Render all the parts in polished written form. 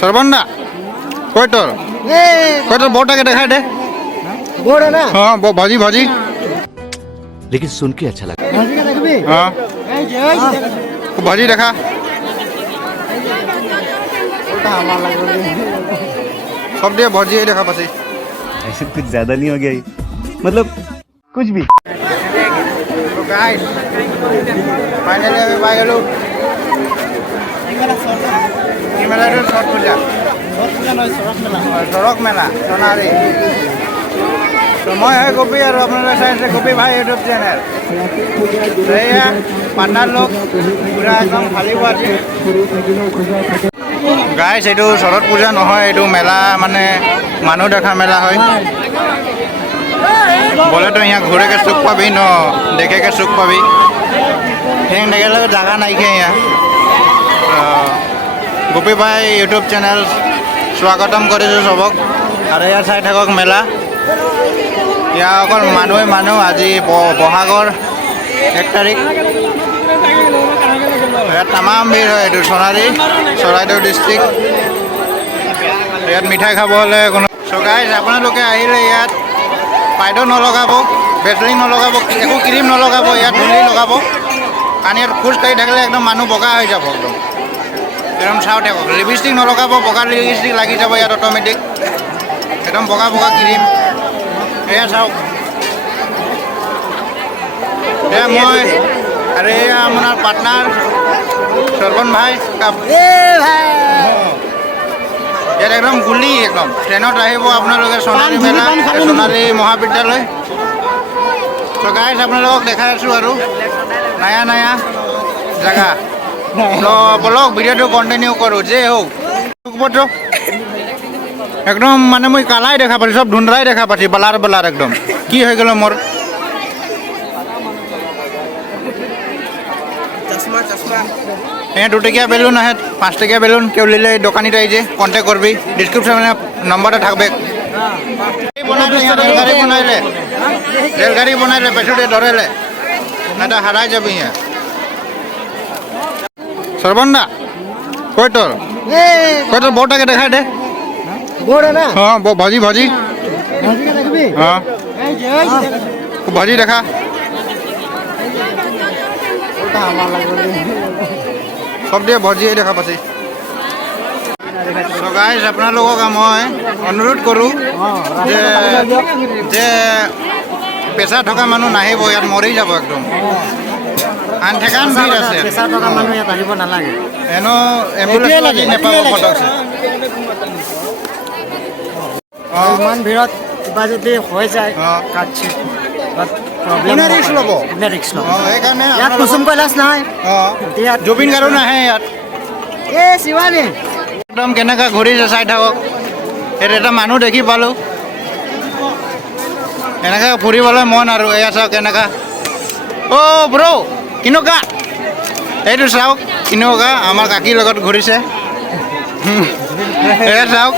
सरबंदा कोई तोर बोटा के दिखाई दे बोर्ड है ना। हाँ वो भाजी भाजी लेकिन सुन के अच्छा लगा। भाजी का देखबी हाँ भाजी देखा उल्टा हमारा लग रही सब दिया भाजी देखा पासी ऐसे कुछ ज्यादा नहीं हो गया ये? मतलब कुछ भी। तो गाइस फाइनली আমি পাই গেলো কি মেলা এটা ছট পূজা সড়ক মেলা সোনারি তো মই হয় গোপী আর আপনারা চাইছে গোপী ভাই ইউটিউব চ্যানেল এইয়া পান্ডার লোক পুরা একদম খালি পাচ্ছি গাইস এইটো শরৎ পূজা নহয় এইটো মেলা মানে মানুহ দেখা মেলা হয় बोले तो यहाँ घूरे के सुख पाबी न देखे के सुख पाबी हेंग देखे लगे जगह नहीं के यहाँ गोपी भाई यूट्यूब चैनल स्वागतम कर सबक और यार चाई थक मेला या अकल मानुहे मानु आज बहागर 1 तारिख तमाम भीड़ है ये सोनारी चराइदेव डिस्ट्रिक्ट इतना मिठाई खाब हमें को सो गाइस आपलोके आहिले इयात पाइडो नलगाब बेटरी नलगाब एक क्रीम नलगाब इतना धूली लगाब कारण इतना खोज कहीं थकिले एकदम मानु बगा हो जा एकदम एकदम चाव थक लिपस्टिक नलगाब बगा लिपस्टिक लगी जा इतना अटोमेटिक एकदम बगा बगा क्रीम एया चाव मैं अरे अपना पार्टनार सरबन भाई यार एकदम गुली एकदम ट्रेनत अपने सोनारी मेला सोनारी महाविद्यालय तो गाइस अपने देखा नया नया जगह तो बोलक भिडिओ कन्टिन्यू करूँ जे हो एकदम माने मैं कालाई देखा पासी सब धुंधलाई देखा पासी बालार बालार एकदम की हो गल मोर यहाँ 2 टकिया बेलून है 5 टकिया बेलून क्यों लिले दोकानी आई कन्टेक्ट करबी डिस्क्रिप्शन नम्बर थकबे रेलगाड़ी बनाइले पेछुटे धरेले ना हरा जाबी यहाँ सरबंदा कोई तोर बोटा के दिखाई दे बोर्ड है ना। हाँ वो भाजी भाजी भाजी का देखबी हाँ भाजी देखा उल्टा हमारा लग रही सब दिया भाजी देखा पासी तो गाइस अपना लोगों का मैं अनुरोध करूँ जे पेशा थका मानुह नाहिब यार मरी যাব एकदम आन ठेकान भीड़ আছে पेशा থকা মানুহ ইয়াত আহিব নালাগে एनो एम्बुलेंस लगी नेपाब फटक ইমান ভিৰত কিবা যদি হৈ যায় কাটছে কোনে ৰিস্ক ল'ব ৰিক্স ল'ব সেইকাৰণে ইয়াত কুসুম কৈলাশ নহয় ইয়াত জুবিন গাৰ্গো নাহে ইয়াত এই শিৱানী একদম কেনেকা ঘূৰিছে চাই থাকক ইয়াত এটা মানুহ দেখি পালোঁ এনেকৈ ফুৰিবলৈ মন আৰু এয়া চাওক কেনেকা অ' ব্ৰ কেনেকুৱা এইটো চাওক কেনেকুৱা আমাৰ কাকিৰ লগত ঘূৰিছে এয়া চাওক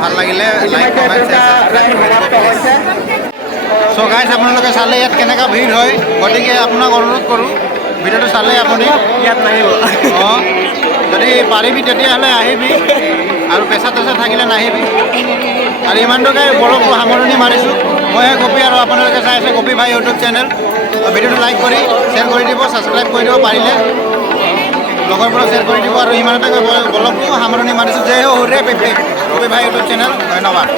ভাল লাগিলে লাইক কমেণ্ট চ' গাইজ আপোনালোকে চালে ইয়াত কেনেকুৱা ভিৰ হয় গতিকে আপোনাক অনুৰোধ কৰোঁ ভিডিঅ'টো চালে আপুনি ইয়াত নাহিব অঁ যদি পাৰিবি তেতিয়াহ'লে আহিবি আৰু পেচা তেচা থাকিলে নাহিবি আৰু ইমানটোকে বৰফটো সামৰণি মাৰিছোঁ মইহে কপি আৰু আপোনালোকে চাই আছে কপি ভাই ইউটিউব চেনেল ভিডিঅ'টো লাইক কৰি শ্বেয়াৰ কৰি দিব ছাবস্ক্ৰাইব কৰি দিব পাৰিলে লগৰবোৰক শ্বেয়াৰ কৰি দিব আৰু ইমানতে বলকটো সামৰণি মাৰিছোঁ যে হুৰে পেপে কপি ভাই ইউটিউব চেনেল ধন্যবাদ